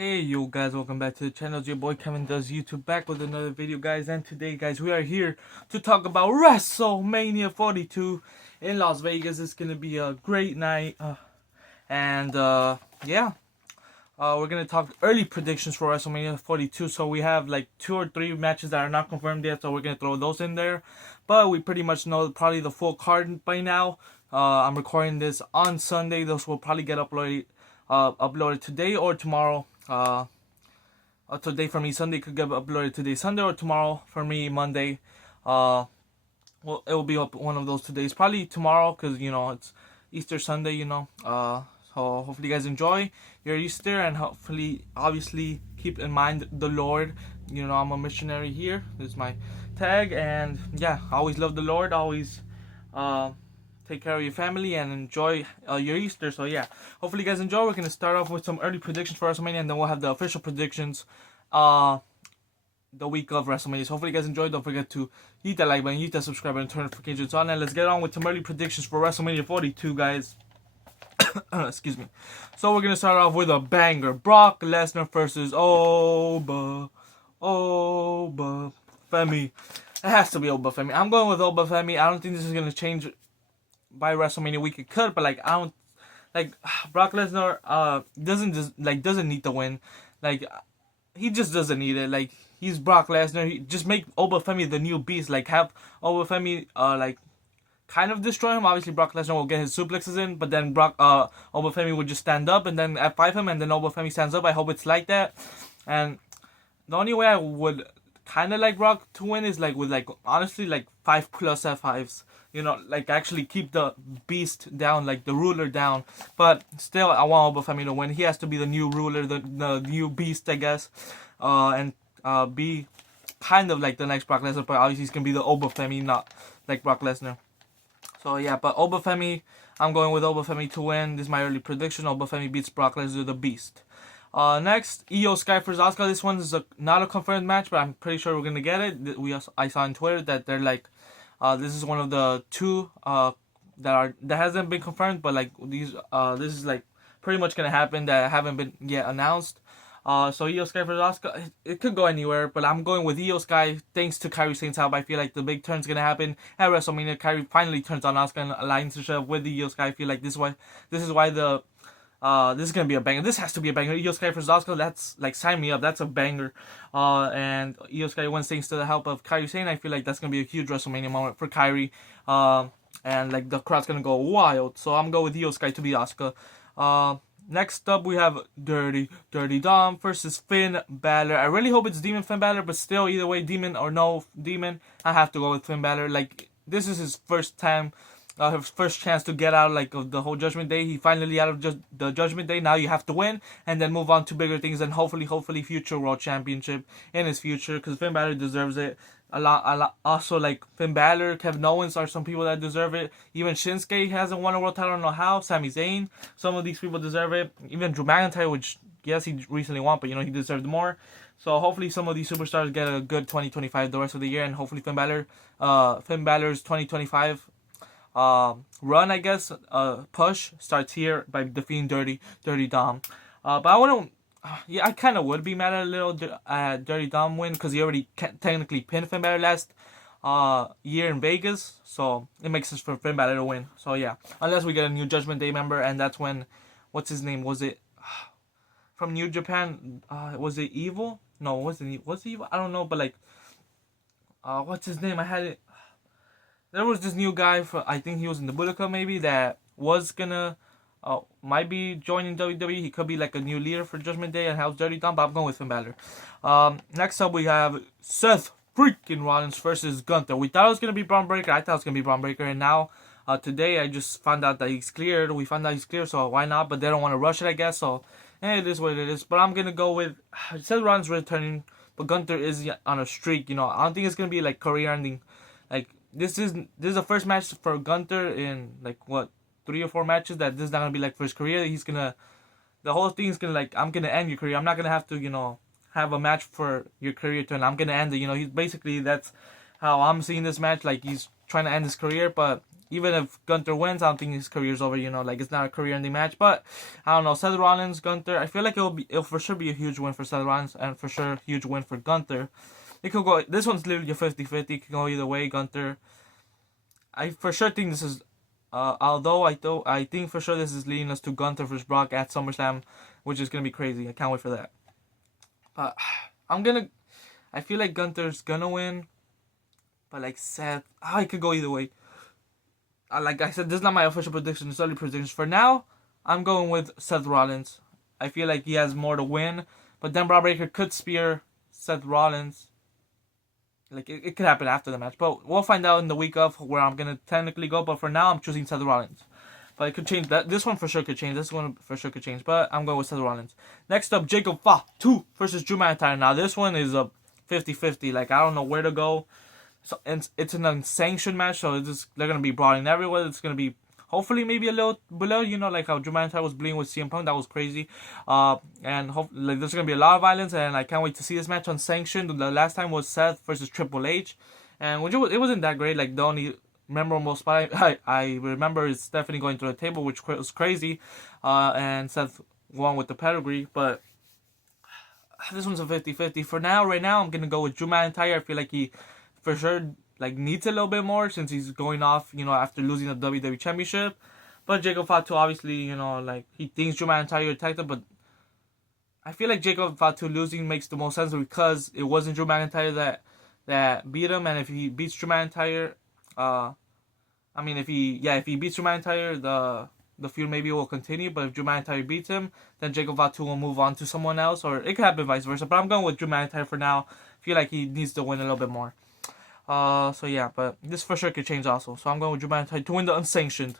Hey yo guys, welcome back to the channel. It's your boy Kevin Does YouTube back with another video, guys. And today, guys, we are here to talk about WrestleMania 42 in Las Vegas. It's gonna be a great night, and yeah, we're gonna talk early predictions for WrestleMania 42. So we have like 2 or 3 matches that are not confirmed yet, so we're gonna throw those in there. But we pretty much know probably the full card by now. I'm recording this on Sunday. Those will probably get uploaded today or tomorrow. Today for me, Sunday could get uploaded today, Sunday, or tomorrow for me, Monday. Well, it will be up one of those 2 days, probably tomorrow, because it's Easter Sunday. So hopefully you guys enjoy your Easter, and hopefully, obviously, keep in mind the Lord. I'm a missionary here. This is my tag, and yeah, always love the Lord. Always take care of your family and enjoy your Easter. So yeah, hopefully you guys enjoy. We're gonna start off with some early predictions for WrestleMania, and then we'll have the official predictions the week of WrestleMania. So hopefully you guys enjoy. Don't forget to hit that like button, hit that subscribe button, turn notifications on, and let's get on with some early predictions for WrestleMania 42, guys. Excuse me. So we're gonna start off with a banger: Brock Lesnar versus Oba Femi. It has to be Oba Femi. I'm going with Oba Femi. I don't think this is gonna change by WrestleMania week. It could, but I don't like Brock Lesnar. Doesn't need to win. He just doesn't need it. He's Brock Lesnar. He just make Oba Femi the new beast. Have Oba Femi kind of destroy him. Obviously Brock Lesnar will get his suplexes in, but then Oba Femi would just stand up and then F5 him, and then Oba Femi stands up. I hope it's like that. And the only way I would kind of like Brock to win is with honestly 5+ F5s. Actually keep the beast down, the ruler down. But still, I want Oba Femi to win. He has to be the new ruler, the new beast, I guess. And be kind of like the next Brock Lesnar, but obviously he's going to be the Oba Femi, not like Brock Lesnar. So yeah, but Oba Femi, I'm going with Oba Femi to win. This is my early prediction. Oba Femi beats Brock Lesnar, the beast. Next, Io Sky versus Asuka. This one is not a confirmed match, but I'm pretty sure we're going to get it. I saw on Twitter that they're this is one of the 2 that hasn't been confirmed, but this is pretty much gonna happen that haven't been yet announced. So Io Sky versus Asuka, it could go anywhere, but I'm going with Io Sky thanks to Kairi Sane's help. I feel like the big turn's gonna happen at WrestleMania. Kairi finally turns on Asuka and aligns herself with Io Sky. I feel like this is why this is gonna be a banger. This has to be a banger. Io Sky versus Asuka, that's sign me up. That's a banger. And Io Sky wins thanks to the help of Kairi Sane. I feel like that's gonna be a huge WrestleMania moment for Kairi. And the crowd's gonna go wild. So I'm going with Io Sky to beat Asuka. Next up we have Dirty Dom versus Finn Balor. I really hope it's Demon Finn Balor, but still, either way, Demon or no Demon, I have to go with Finn Balor. This is his first time. His first chance to get out of the whole Judgment Day. He finally out of the Judgment Day. Now you have to win and then move on to bigger things, and hopefully future World Championship in his future, because Finn Balor deserves it a lot. Also, Finn Balor, Kevin Owens are some people that deserve it. Even Shinsuke hasn't won a world title. I don't know how. Sami Zayn, some of these people deserve it. Even Drew McIntyre, which yes, he recently won, but he deserved more. So hopefully some of these superstars get a good 2025 the rest of the year, and hopefully Finn Balor's 2025 run, I guess, push starts here by defeating Dirty Dom. But I wouldn't. Yeah, I kind of would be mad at a little Dirty Dom win, because he already technically pinned Finn Balor last year in Vegas, so it makes sense for Finn Balor to win. So yeah, unless we get a new Judgment Day member, and that's when, what's his name? Was it from New Japan? Was it Evil? No, was it Evil? I don't know, but what's his name? I had it. There was this new guy, I think he was in the Bullet Club maybe, that was gonna, might be joining WWE. He could be a new leader for Judgment Day and help Dirty Dom, but I'm going with Finn Balor. Next up we have Seth freaking Rollins versus Gunther. We thought it was gonna be Braun Breaker. I thought it was gonna be Braun Breaker, and now today I just found out that he's cleared. We found out he's cleared, so why not? But they don't want to rush it, I guess. So it is what it is. But I'm gonna go with Seth Rollins returning, but Gunther is on a streak. I don't think it's gonna be career ending. This is the first match for Gunther in 3 or 4 matches that this is not gonna be for his career. The whole thing is gonna I'm gonna end your career. I'm not gonna have to have a match for your career to end. I'm gonna end it. He's basically, that's how I'm seeing this match. He's trying to end his career, but even if Gunther wins, I don't think his career's over. Like it's not a career-ending match. But I don't know. Seth Rollins, Gunther. I feel like it'll for sure be a huge win for Seth Rollins, and for sure a huge win for Gunther. It could go. This one's literally a 50-50. It could go either way. Gunther. I for sure think this is. Although I think for sure this is leading us to Gunther versus Brock at SummerSlam, which is gonna be crazy. I can't wait for that. But I feel like Gunther's gonna win. But like Seth, I could go either way. Like I said, this is not my official prediction. It's only predictions. For now, I'm going with Seth Rollins. I feel like he has more to win. But then Bron Breakker could spear Seth Rollins. Like it could happen after the match. But we'll find out in the week of where I'm gonna technically go. But for now, I'm choosing Seth Rollins. But it could change. This one for sure could change. This one for sure could change. But I'm going with Seth Rollins. Next up, Jacob Fatu versus Drew McIntyre. Now this one is a 50-50. Like I don't know where to go. So it's an unsanctioned match, so they're gonna be brawling everywhere. It's gonna be hopefully maybe a little below, like how Drew McIntyre was bleeding with CM Punk. That was crazy. And like there's gonna be a lot of violence, and I can't wait to see this match unsanctioned. The last time was Seth versus Triple H, and it wasn't that great. Like the only memorable spot I remember is Stephanie going through the table, which was crazy, and Seth won with the pedigree. But this one's a 50-50. For now, right now, I'm gonna go with Drew McIntyre. I feel like he for sure like needs a little bit more since he's going off, after losing the WWE Championship. But Jacob Fatu obviously, like he thinks Drew McIntyre attacked him, but I feel like Jacob Fatu losing makes the most sense because it wasn't Drew McIntyre that beat him, and if he beats Drew McIntyre, if he beats Drew McIntyre, the feud maybe will continue. But if Drew McIntyre beats him, then Jacob Fatu will move on to someone else, or it could happen vice versa. But I'm going with Drew McIntyre for now. I feel like he needs to win a little bit more. So yeah, but this for sure could change also. So I'm going with Drew McIntyre to win the unsanctioned.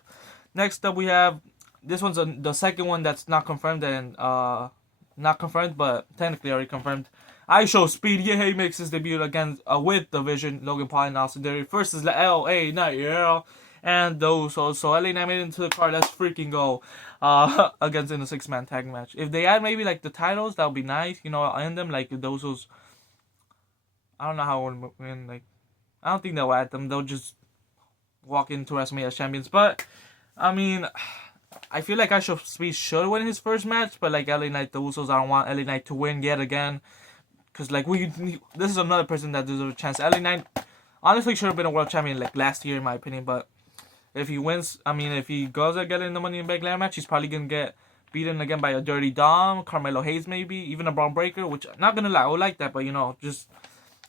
Next up we have, this one's the second one that's not confirmed and not confirmed, but technically already confirmed. IShowSpeed, he makes his debut against with the Vision, Logan Paul and Austin Theory versus the LA Knight, and those. So LA Knight made it into the card. Let's freaking go. Against in a 6-man tag match. If they add maybe like the titles, that would be nice. End them like those. I don't know how it would win. Like I don't think they'll add them. They'll just walk into WrestleMania as champions. But I feel like IShowSpeed should win his first match. But like LA Knight, the Usos, I don't want LA Knight to win yet again. Because like this is another person that deserves a chance. LA Knight honestly should have been a world champion like last year in my opinion. But if he wins, if he goes again in the Money in the Bank ladder match, he's probably gonna get beaten again by a Dirty Dom, Carmelo Hayes maybe, even a Braun Breaker. Which not gonna lie, I would like that. But just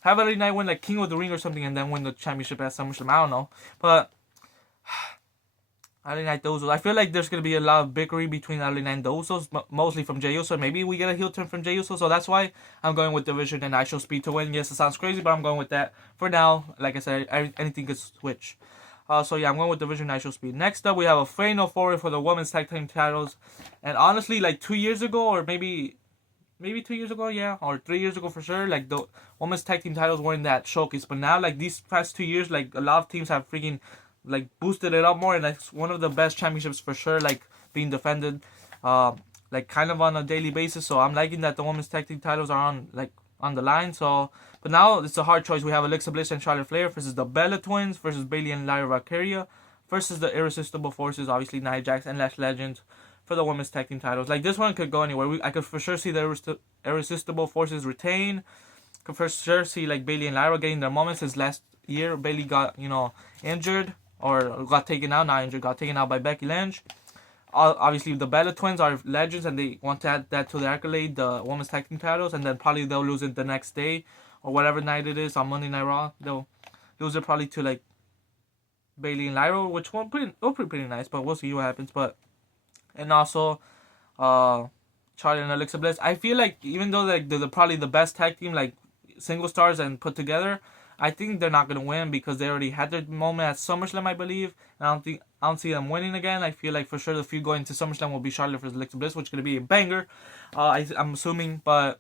have LA Knight win like King of the Ring or something, and then win the championship at SummerSlam. I don't know, but LA Knight, the Usos. I feel like there's gonna be a lot of bickering between LA Knight and the Usos, mostly from Jey Uso. Maybe we get a heel turn from Jey Uso, so that's why I'm going with Division and IShowSpeed to win. Yes, it sounds crazy, but I'm going with that for now. Like I said, anything could switch. So yeah, I'm going with Division and IShowSpeed. Next up, we have a Fatal 4-Way for the women's tag team titles, and honestly, like 2 years ago, or maybe 2 years ago, yeah, or 3 years ago for sure, like the women's tag team titles were in that showcase. But now, like these past 2 years, like a lot of teams have freaking like boosted it up more, and that's one of the best championships for sure, like being defended like kind of on a daily basis. So I'm liking that the women's tag team titles are on the line. So but now it's a hard choice. We have Alexa Bliss and Charlotte Flair versus the Bella Twins versus Bayley and Lyra Valkyria versus the Irresistible Forces, obviously Nia Jax and Lash Legend, for the women's tag team titles. Like this one could go anywhere. I could for sure see the Irresistible Forces retain. Could for sure see like Bayley and Lyra getting their moments, since last year Bayley got injured or got taken out. Not injured, got taken out by Becky Lynch. Obviously the Bella Twins are legends, and they want to add that to the accolade, the women's tag team titles, and then probably they'll lose it the next day or whatever night it is on Monday Night Raw. They'll lose it probably to like Bayley and Lyra, which will be pretty nice, but we'll see what happens. But and also Charlie and Alexa Bliss. I feel like even though like they're probably the best tag team, like single stars and put together, I think they're not gonna win because they already had their moment at SummerSlam, I believe. And I don't see them winning again. I feel like for sure the feud going to SummerSlam will be Charlotte versus Alexa Bliss, which is gonna be a banger. I'm assuming, but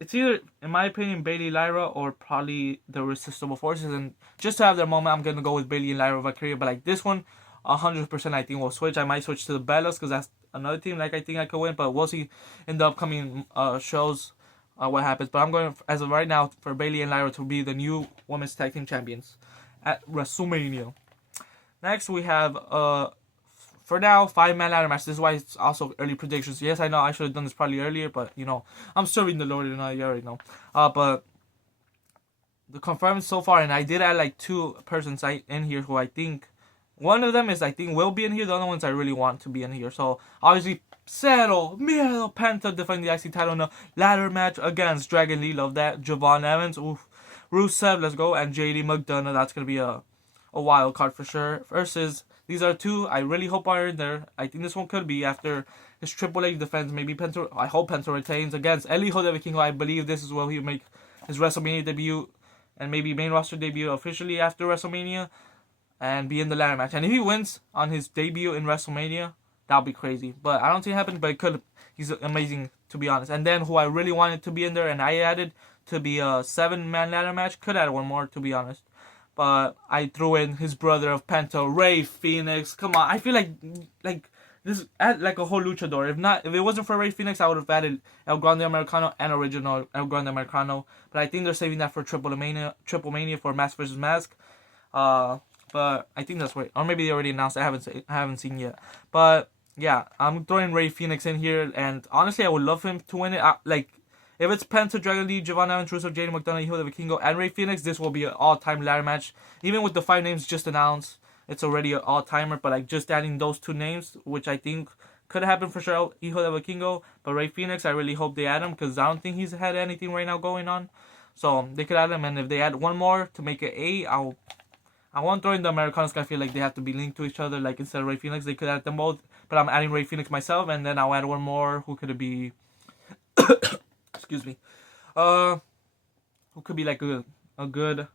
it's either, in my opinion, Bayley, Lyra, or probably the Irresistible Forces. And just to have their moment, I'm gonna go with Bayley and Lyra Valkyria. But like this one, 100% I think will switch. I might switch to the Bellas because that's another team like I think I could win. But we'll see in the upcoming shows what happens. But I'm going as of right now for Bayley and Lyra to be the new women's tag team champions at WrestleMania. Next we have for now 5-man ladder match. This is why it's also early predictions. Yes, I know I should have done this probably earlier, but I'm still reading the Lord, you already know. But the confirmed so far, and I did add like 2 persons in here who I think one of them is I think will be in here. The other ones I really want to be in here. So obviously Cero Miedo Penta defending the IC title in a ladder match against Dragon Lee. Love that. Javon Evans, oof. Rusev, let's go, and JD McDonough. That's gonna be a wild card for sure. Versus these are 2 I really hope are in there. I think this one could be after his Triple H defense. Maybe Penta. I hope Penta retains against El Hijo de Vikingo. I believe this is where he'll make his WrestleMania debut and maybe main roster debut officially after WrestleMania and be in the ladder match. And if he wins on his debut in WrestleMania, that'll be crazy. But I don't think it happened, but it could. He's amazing, to be honest. And then who I really wanted to be in there and I added to be a 7-man ladder match, could add one more, to be honest. But I threw in his brother of Penta, Ray Phoenix. Come on, I feel like this add like a whole luchador. If it wasn't for Ray Phoenix, I would have added El Grande Americano and original El Grande Americano. But I think they're saving that for Triple Mania for Mask versus Mask. But I think that's right, or maybe they already announced. I haven't seen yet. But yeah, I'm throwing Ray Phoenix in here, and honestly, I would love him to win it. If it's Penta, Dragon Lee, Giovanni Evans, Russo, JD McDonough, Hijo de Vikingo, and Ray Phoenix, this will be an all-time ladder match. Even with the 5 names just announced, it's already an all-timer. But like just adding those 2 names, which I think could happen for sure, Hijo de Vikingo. But Ray Phoenix, I really hope they add him because I don't think he's had anything right now going on. So they could add him, and if they add one more to make it 8, I won't throw in the Americanos. I feel like they have to be linked to each other. Like instead of Ray Phoenix, they could add them both. But I'm adding Ray Phoenix myself, and then I'll add one more. Who could it be? Excuse me. Who could be like a good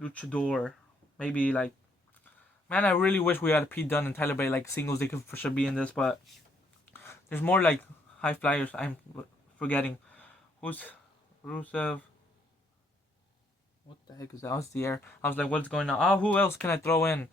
luchador? Maybe like, man, I really wish we had Pete Dunne and Tyler Bate like singles. They could for sure be in this, but there's more like high flyers. I'm forgetting. Who's Rusev? What the heck is that? I was the air. I was like, what's going on? Oh, who else can I throw in?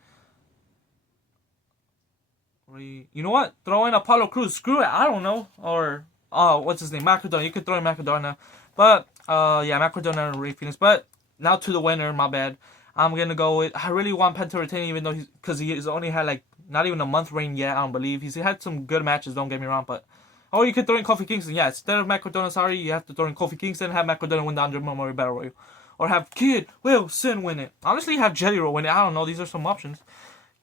You know what? Throw in Apollo Crews. Screw it. I don't know. Or, what's his name? Macadona. You could throw in Macadona. But, yeah, Macadona and Ray Phoenix. But, now to the winner. My bad. I'm going to go with, I really want Penta to retain even though he's only had like, not even a month reign yet, I don't believe. He's had some good matches, don't get me wrong, but, or you could throw in Kofi Kingston. Yeah, instead of Macadona, sorry, you have to throw in Kofi Kingston and have Macadona win the Andre Memorial Battle Royal. Or have Kid Wilson win it. Honestly, have Jelly Roll win it. I don't know. These are some options.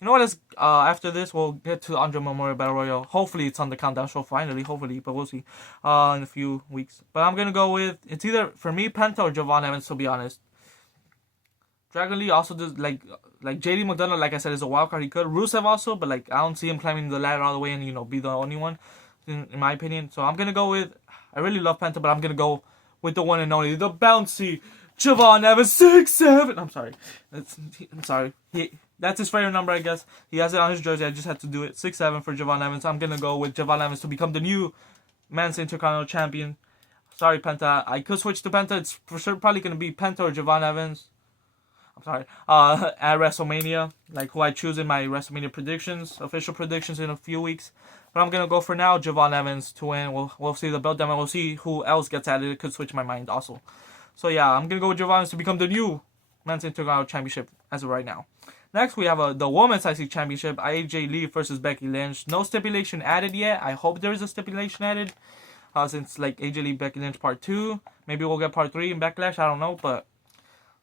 You know what? After this, we'll get to Andre Memorial Battle Royal. Hopefully, it's on the countdown show finally. Hopefully, but we'll see in a few weeks. But I'm gonna go with it's either for me Penta or Javon Evans. To be honest, Dragon Lee also does like JD McDonough. Like I said, is a wild card. He could Rusev also, but like I don't see him climbing the ladder all the way and be the only one, in my opinion. So I'm gonna go with. I really love Penta, but I'm gonna go with the one and only, the bouncy Javon Evans 6'7". I'm sorry. I'm sorry. That's his favorite number, I guess. He has it on his jersey. I just had to do it. 6'7" for Javon Evans. I'm gonna go with Javon Evans to become the new Men's Intercontinental Champion. Sorry, Penta. I could switch to Penta. It's for sure probably gonna be Penta or Javon Evans. I'm sorry. At WrestleMania, like who I choose in my WrestleMania predictions, official predictions in a few weeks. But I'm gonna go for now, Javon Evans to win. We'll see the belt demo. We'll see who else gets added. It could switch my mind also. So yeah, I'm gonna go with Javon Evans to become the new Men's Intercontinental Championship as of right now. Next, we have the Women's IC Championship, AJ Lee versus Becky Lynch. No stipulation added yet. I hope there is a stipulation added. Since like AJ Lee, Becky Lynch Part 2. Maybe we'll get Part 3 in Backlash. I don't know, but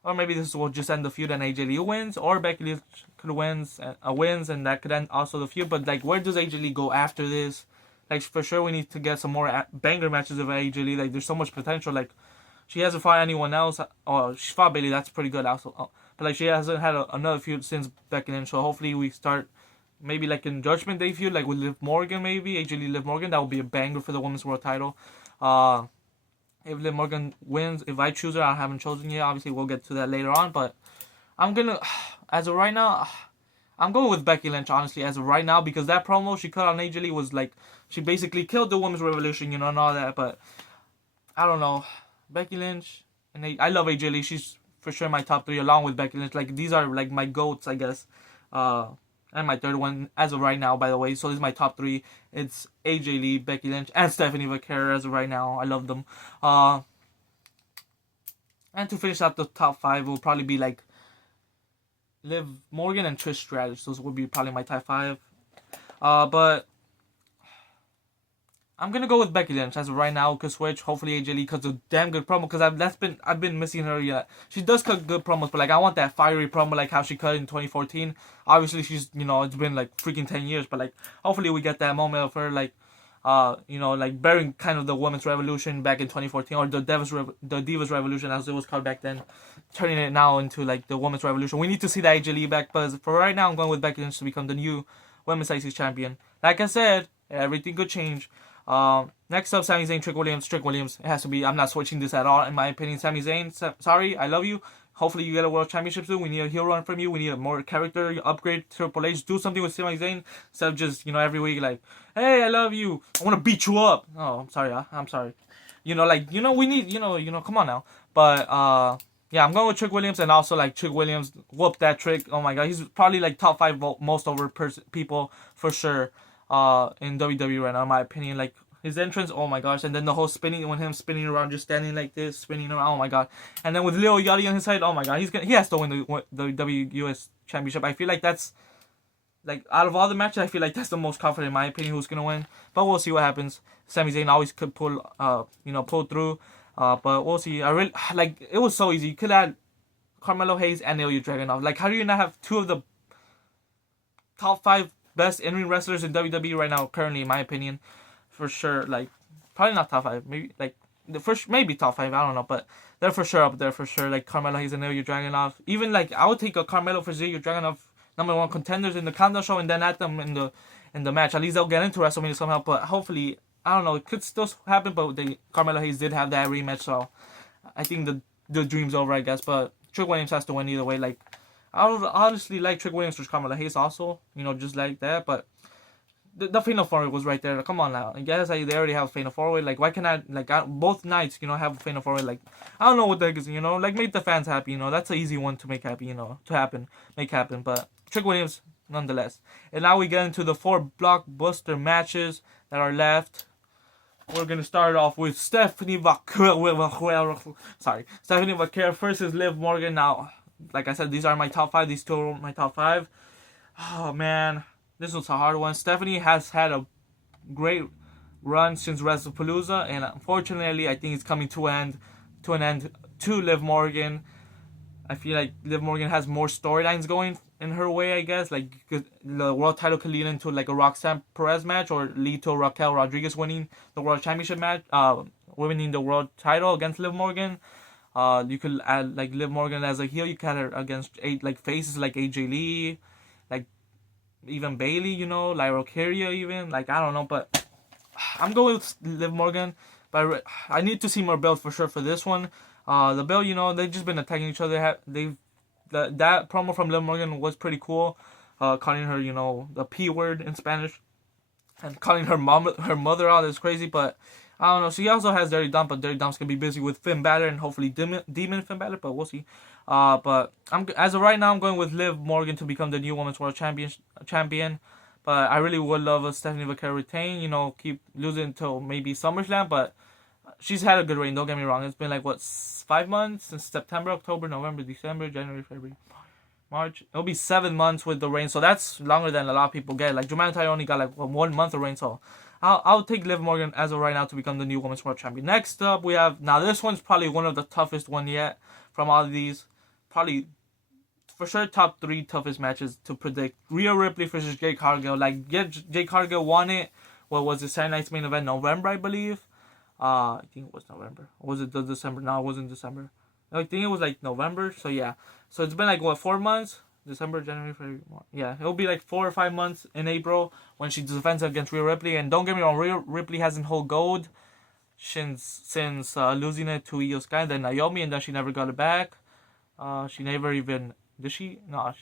or maybe this will just end the feud and AJ Lee wins, or Becky Lynch could wins and that could end also the feud. But like, where does AJ Lee go after this? Like for sure, we need to get some more banger matches of AJ Lee. Like there's so much potential. Like she hasn't fought anyone else. Oh, she fought Bayley. That's pretty good also. But like she hasn't had another feud since Becky Lynch. So hopefully we start maybe like in Judgment Day feud, like with Liv Morgan maybe. AJ Lee, Liv Morgan. That would be a banger for the Women's World Title. If Liv Morgan wins, if I choose her, I haven't chosen yet. Obviously, we'll get to that later on. But I'm gonna, as of right now, I'm going with Becky Lynch, honestly, as of right now, because that promo she cut on AJ Lee was like, she basically killed the women's revolution, and all that. But I don't know, Becky Lynch, and I love AJ Lee. She's for sure my top 3, along with Becky Lynch. Like these are like my goats, I guess. And my third one as of right now, by the way. So this is my top 3. It's AJ Lee, Becky Lynch, and Stephanie Vaquera as of right now. I love them. And to finish out the top 5 will probably be like Liv Morgan and Trish Stratus. Those would be probably my top 5. But I'm gonna go with Becky Lynch as of right now. Could switch. Hopefully AJ Lee cuts a damn good promo because I've been missing her. Yeah, she does cut good promos, but like I want that fiery promo like how she cut in 2014. Obviously she's it's been like freaking 10 years, but like hopefully we get that moment of her like like bearing kind of the women's revolution back in 2014 or the Divas Revolution as it was called back then, turning it now into like the women's revolution. We need to see that AJ Lee back, but for right now I'm going with Becky Lynch to become the new women's IC champion. Like I said, everything could change. Next up, Sami Zayn, Trick Williams. Trick Williams, it has to be. I'm not switching this at all, in my opinion. Sami Zayn, sorry, I love you. Hopefully you get a world championship soon. We need a heel run from you. We need a more character upgrade. Triple H, do something with Sami Zayn instead of just every week like, hey, I love you. I want to beat you up. Oh, I'm sorry. I'm sorry. We need come on now. But yeah, I'm going with Trick Williams, and also like Trick Williams whooped that Trick. Oh my god, he's probably like top 5 most over people for sure. In WWE right now, in my opinion, like his entrance, oh my gosh, and then the whole spinning, when him spinning around, just standing like this, spinning around, oh my god, and then with Lil Yachty on his side, oh my god, he has to win the WUS Championship. I feel like that's like out of all the matches, I feel like that's the most confident in my opinion who's gonna win. But we'll see what happens. Sami Zayn always could pull through, but we'll see. I really like it was so easy. You could add Carmelo Hayes and Ilya Dragunov. Like, how do you not have 2 of the top 5 best in-ring wrestlers in WWE right now, currently, in my opinion, for sure. Like, probably not top 5, maybe like the first, maybe top 5. I don't know, but they're for sure up there for sure. Like Carmelo Hayes and Ilya Dragunov. Even like I would take a Carmelo for Ilya Dragunov #1 contenders in the countdown show, and then add them in the match. At least they'll get into WrestleMania somehow. But hopefully, I don't know, it could still happen. But Carmelo Hayes did have that rematch, so I think the dream's over, I guess. But Trick Williams has to win either way. Like, I would honestly like Trick Williams versus Carmelo Hayes also, just like that. But the Fatal 4-Way was right there. Come on now. I guess they already have a Fatal 4-Way. Like, why can't both nights, have a Fatal 4-Way? Like, I don't know what the heck is, like, make the fans happy, That's an easy one to make happy, to happen, make happen. But Trick Williams, nonetheless. And now we get into the 4 blockbuster matches that are left. We're going to start off with Stephanie Vaquero versus Liv Morgan. Now, like I said, these are my top 5. These 2 are my top 5. Oh, man. This was a hard one. Stephanie has had a great run since WrestlePalooza, and unfortunately, I think it's coming to an end to Liv Morgan. I feel like Liv Morgan has more storylines going in her way, I guess. Like, the world title could lead into like a Roxanne Perez match, or lead to Raquel Rodriguez winning the world championship match, winning the world title against Liv Morgan. You could add like Liv Morgan as a heel. You could add her against faces like AJ Lee, like even Bailey, Lyra Carrier even. Like, I don't know, but I'm going with Liv Morgan. But I need to see more belts for sure for this one. The belt, they've just been attacking each other. That promo from Liv Morgan was pretty cool. Calling her, the P word in Spanish, and calling her mother out is crazy. But I don't know. She also has Dirty Dom, but Dirty Dom's gonna be busy with Finn Balor and hopefully Demon Finn Balor. But we'll see. But as of right now, I'm going with Liv Morgan to become the new Women's World Champion. But I really would love a Stephanie Vaquero retain. Keep losing until maybe SummerSlam. But she's had a good reign. Don't get me wrong. It's been like 5 months since September, October, November, December, January, February, March. It'll be 7 months with the reign. So that's longer than a lot of people get. Like Drew McIntyre only got like 1 month of reign. So I'll take Liv Morgan as of right now to become the new Women's World Champion. Next up, we have, now this one's probably one of the toughest one yet from all of these. Probably, for sure, top 3 toughest matches to predict. Rhea Ripley versus Jade Cargill. Like, Jade Cargill won it. What was it? Saturday night's main event, November, I believe. I think it was November. Or was it December? No, it wasn't December. I think it was like November. So yeah. So it's been like 4 months? December, January, February, March. Yeah, it'll be like 4 or 5 months in April when she defends against Rhea Ripley. And don't get me wrong, Rhea Ripley hasn't held gold since losing it to Io Sky, then Naomi, and then she never got it back. She never even did she? No,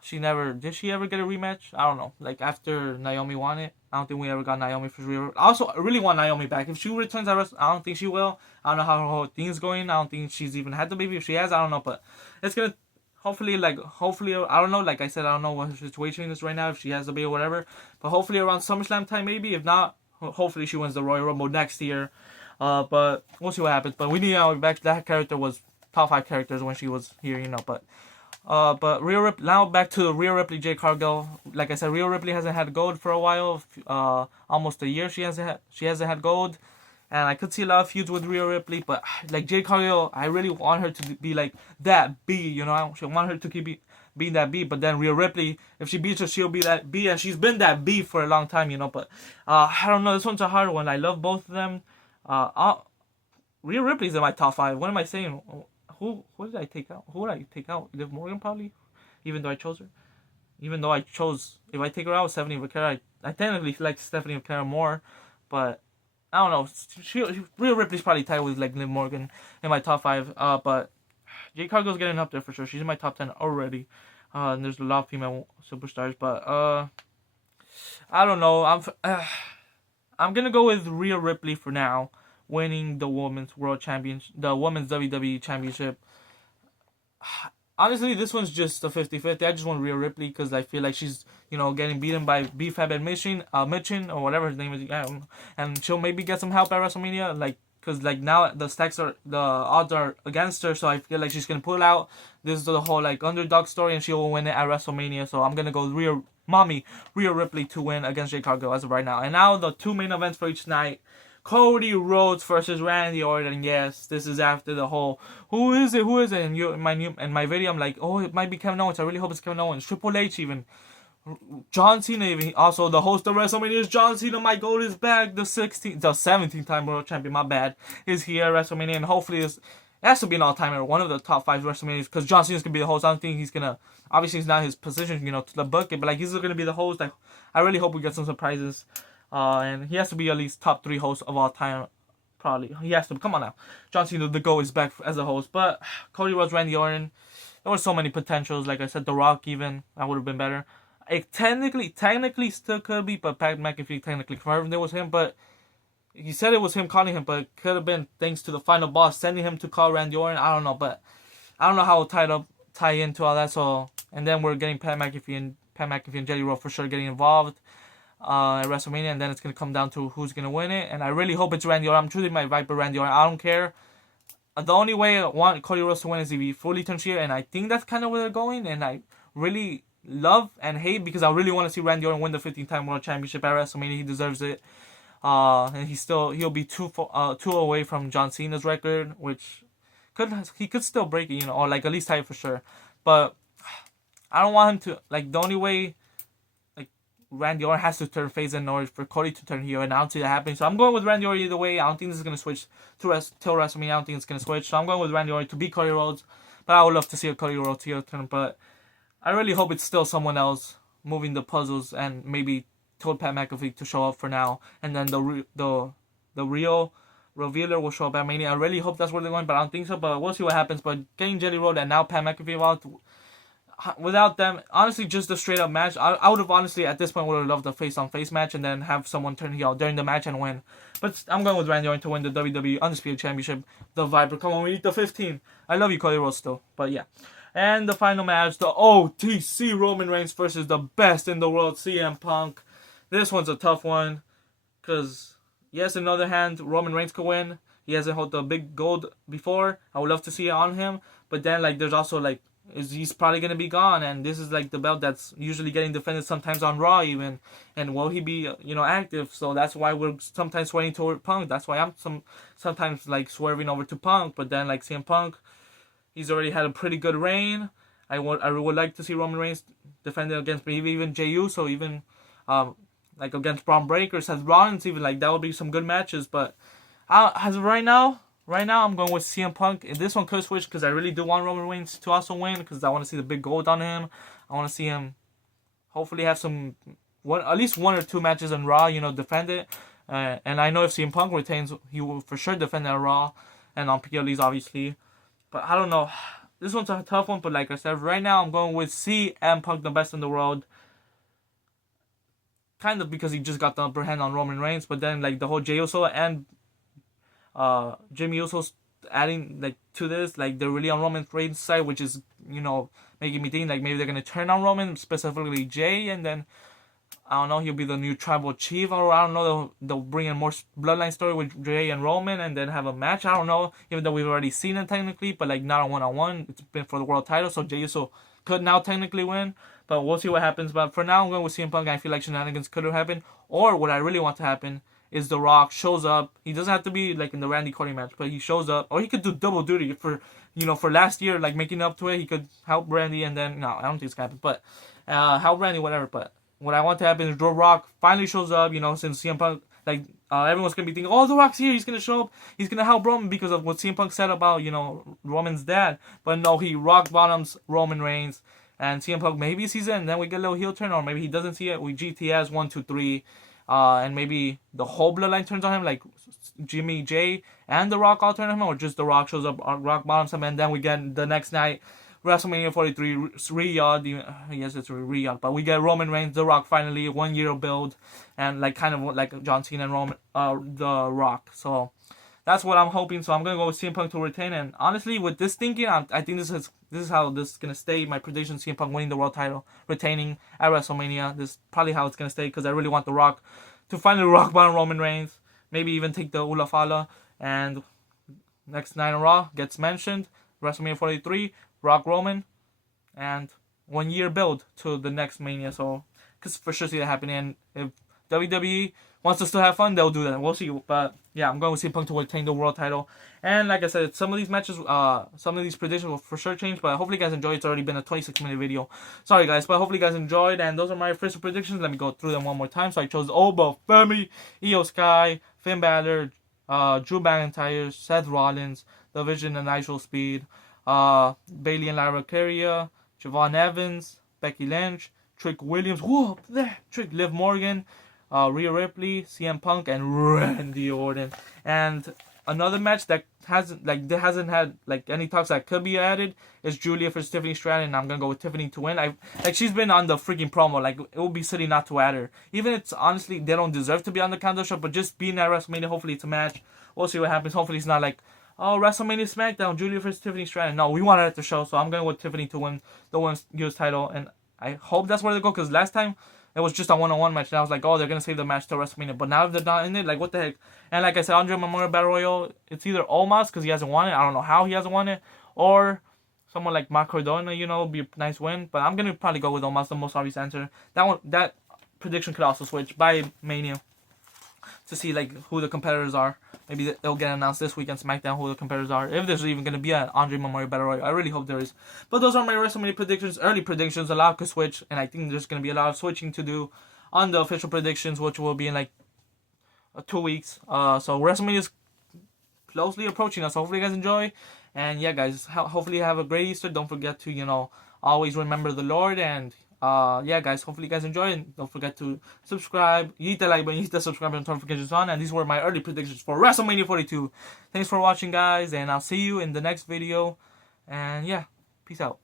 she never did. She ever get a rematch? I don't know. Like after Naomi won it, I don't think we ever got Naomi for Rhea. Also, I really want Naomi back. If she returns at Wrestle, I don't think she will. I don't know how her whole thing's going. I don't think she's even had the baby. If she has, I don't know. But it's gonna hopefully, I don't know. Like I said, I don't know what her situation is right now. If she has the baby or whatever. But hopefully around SummerSlam time, maybe. If not, hopefully she wins the Royal Rumble next year. But we'll see what happens. But we need Naomi back. That character was top 5 characters when she was here, But But Rhea Ripley, now back to Rhea Ripley, Jade Cargill. Like I said, Rhea Ripley hasn't had gold for a while. Almost a year she hasn't had gold, and I could see a lot of feuds with Rhea Ripley. But like Jade Cargill, I really want her to be like that B. You know, I want her to keep being that B. But then Rhea Ripley, if she beats her, she'll be that B, and she's been that B for a long time. You know, but I don't know. This one's a hard one. I love both of them. Rhea Ripley's in my top 5. What am I saying? Who did I take out? Who would I take out? Liv Morgan probably, even though I chose her. Even though I chose, if I take her out, Stephanie Vaquera, I technically like Stephanie Vaquera more, but I don't know. Rhea Ripley's probably tied with like Liv Morgan in my top 5. But Jade Cargill's getting up there for sure. She's in my top 10 already. And there's a lot of female superstars, but I don't know. I'm gonna go with Rhea Ripley for now, winning the women's the women's WWE championship. Honestly, this one's just a 50-50. I just want Rhea Ripley because I feel like she's, getting beaten by B-Fab and Michin, or whatever his name is. Yeah, and she'll maybe get some help at WrestleMania, because now the odds are against her, so I feel like she's gonna pull out. This is the whole underdog story, and she will win it at WrestleMania. So I'm gonna go Rhea Ripley to win against Jade Cargill as of right now. And now the 2 main events for each night. Cody Rhodes versus Randy Orton. Yes, this is after the whole who is it? And in my video, I'm like, oh, it might be Kevin Owens. I really hope it's Kevin Owens. Triple H even. John Cena even. Also, the host of WrestleMania is John Cena. My goal is back. The 17th time world champion. My bad. Is here at WrestleMania, and hopefully it has to be an all-timer. One of the top 5 WrestleManias, because John Cena's gonna be the host. I don't think he's gonna. Obviously, it's not his position, to the book it, but he's gonna be the host. I really hope we get some surprises. And he has to be at least top 3 hosts of all time. Probably. He has to. Come on now. John Cena, the GOAT, is back as a host. But Cody Rhodes, Randy Orton. There were so many potentials. Like I said, The Rock even. That would have been better. It technically still could be, but Pat McAfee technically confirmed it was him. But he said it was him calling him, but it could have been thanks to the final boss sending him to call Randy Orton. I don't know. But I don't know how it'll tie into all that. So, and then we're getting Pat McAfee and Jelly Roll for sure getting involved. At WrestleMania, and then it's gonna come down to who's gonna win it. And I really hope it's Randy Orton. I'm truly my Viper Randy Orton. I don't care. The only way I want Cody Rhodes to win is if he fully turns heel, and I think that's kind of where they're going. And I really love and hate, because I really want to see Randy Orton win the 15-time World Championship at WrestleMania. He deserves it. And he'll be two away from John Cena's record, which he could still break it, or at least tie it for sure. But I don't want him to the only way. Randy Orton has to turn face in order for Cody to turn heel, and I don't see that happening. So I'm going with Randy Orton either way. I don't think this is going to switch till WrestleMania. I don't think it's going to switch. So I'm going with Randy Orton to beat Cody Rhodes. But I would love to see a Cody Rhodes heel turn. But I really hope it's still someone else moving the puzzles, and maybe told Pat McAfee to show up for now. And then the real revealer will show up at Mania. I really hope that's where they're going, but I don't think so. But we'll see what happens. But getting Jelly Roll and now Pat McAfee involved, without them, honestly, just a straight up match. I would have honestly at this point would have loved a face on face match, and then have someone turn heel during the match and win. But I'm going with Randy Orton to win the WWE Undisputed Championship. The Viper, come on, we need the 15. I love you, Cody Rhodes, still, but yeah. And the final match, the OTC Roman Reigns versus the best in the world, CM Punk. This one's a tough one, because yes, on the other hand, Roman Reigns could win. He hasn't held the big gold before. I would love to see it on him, but then there's also he's probably going to be gone, and this is the belt that's usually getting defended sometimes on Raw even, and will he be active? So that's why we're sometimes swaying toward Punk. That's why I'm sometimes swerving over to Punk, but then CM Punk, he's already had a pretty good reign. I would like to see Roman Reigns defend it against maybe even Jey Uso, even against Braun Breaker, Seth Rollins, even that would be some good matches. But as of right now, I'm going with CM Punk. And this one could switch, because I really do want Roman Reigns to also win, because I want to see the big gold on him. I want to see him hopefully have at least 1 or 2 matches on Raw, defend it. And I know if CM Punk retains, he will for sure defend it on Raw and on PLEs, obviously. But I don't know. This one's a tough one, but like I said, right now I'm going with CM Punk, the best in the world. Kind of because he just got the upper hand on Roman Reigns, but then the whole Jey Uso and Jimmy Uso's adding to this, they're really on Roman Reigns' side, which is making me think maybe they're gonna turn on Roman, specifically Jay, and then I don't know, he'll be the new tribal chief, or I don't know, they'll bring in more bloodline story with Jey and Roman and then have a match. I don't know, even though we've already seen it technically, but like not a one-on-one. It's been for the world title, so Jey Uso could now technically win, but we'll see what happens. But for now, I'm going with CM Punk. I feel like shenanigans could have happened, or what I really want to happen is The Rock shows up. He doesn't have to be like in the Randy Cody match, but he shows up, or he could do double duty for for last year, like making up to it. He could help Randy, and then no, I don't think it's gonna happen, but help Randy, whatever. But what I want to happen is The Rock finally shows up. Since CM Punk, like everyone's gonna be thinking, oh, The Rock's here, he's gonna show up, he's gonna help Roman because of what CM Punk said about Roman's dad. But no, he rock bottoms Roman Reigns. And CM Punk maybe sees it, and then we get a little heel turn, or maybe he doesn't see it. We GTS 1, 2, 3, and maybe the whole bloodline turns on him, like Jimmy, Jay, and The Rock all turn on him, or just The Rock shows up, rock bottoms him, and then we get the next night WrestleMania 43 Riyadh. Yes, it's Riyadh, but we get Roman Reigns, The Rock finally, 1 year build, and like kind of like John Cena and Roman, The Rock. So that's what I'm hoping. So I'm gonna go with CM Punk to retain. And honestly, with this thinking, I think this is how this is gonna stay. My prediction: CM Punk winning the world title, retaining at WrestleMania. This is probably how it's gonna stay because I really want The Rock to finally rock bottom Roman Reigns. Maybe even take the Ula Fala. And next night on Raw gets mentioned. WrestleMania 43, Rock Roman, and 1 year build to the next Mania. So, because for sure see that happening. And if WWE wants us to have fun, they'll do that. We'll see. But yeah, I'm going with CM Punk to retain the world title. And like I said, some of these matches, some of these predictions will for sure change. But hopefully you guys enjoyed. It's already been a 26-minute video. Sorry guys, but hopefully you guys enjoyed. And those are my official predictions. Let me go through them one more time. So I chose Oba, Femi, Io Sky, Finn Balor, Drew McIntyre, Seth Rollins, The Vision and Nigel Speed, Bayley and Lyra Carrier, Javon Evans, Becky Lynch, Trick Williams, Liv Morgan, Rhea Ripley, CM Punk, and Randy Orton. And another match that hasn't had like any talks that could be added is Julia versus Tiffany Stratton. And I'm gonna go with Tiffany to win. She's been on the freaking promo. Like it would be silly not to add her. Even it's honestly they don't deserve to be on the countdown show, but just being at WrestleMania, hopefully it's a match. We'll see what happens. Hopefully it's not like, oh, WrestleMania SmackDown, Julia versus Tiffany Stratton. No, we want her at the show, so I'm going with Tiffany to win the Women's US title. And I hope that's where they go, because last time it was just a one-on-one match. And I was like, oh, they're going to save the match till WrestleMania. But now if they're not in it, like, what the heck? And like I said, Andre Memorial Battle Royal, it's either Omos, because he hasn't won it. I don't know how he hasn't won it. Or someone like Mark Cardona, would be a nice win. But I'm going to probably go with Omos, the most obvious answer. That prediction could also switch by Mania to see like who the competitors are. Maybe they'll get announced this week on SmackDown who the competitors are. If there's even going to be an Andre Memorial Battle Royal. I really hope there is. But those are my WrestleMania predictions. Early predictions. A lot could switch. And I think there's going to be a lot of switching to do on the official predictions, which will be in like 2 weeks. So WrestleMania is closely approaching us. Hopefully you guys enjoy. And yeah, guys, hopefully you have a great Easter. Don't forget to, always remember the Lord. And yeah, guys, hopefully you guys enjoy, and don't forget to subscribe, hit the like button, hit the subscribe button, notifications on. And these were my early predictions for WrestleMania 42. Thanks for watching, guys, and I'll see you in the next video. And yeah, peace out.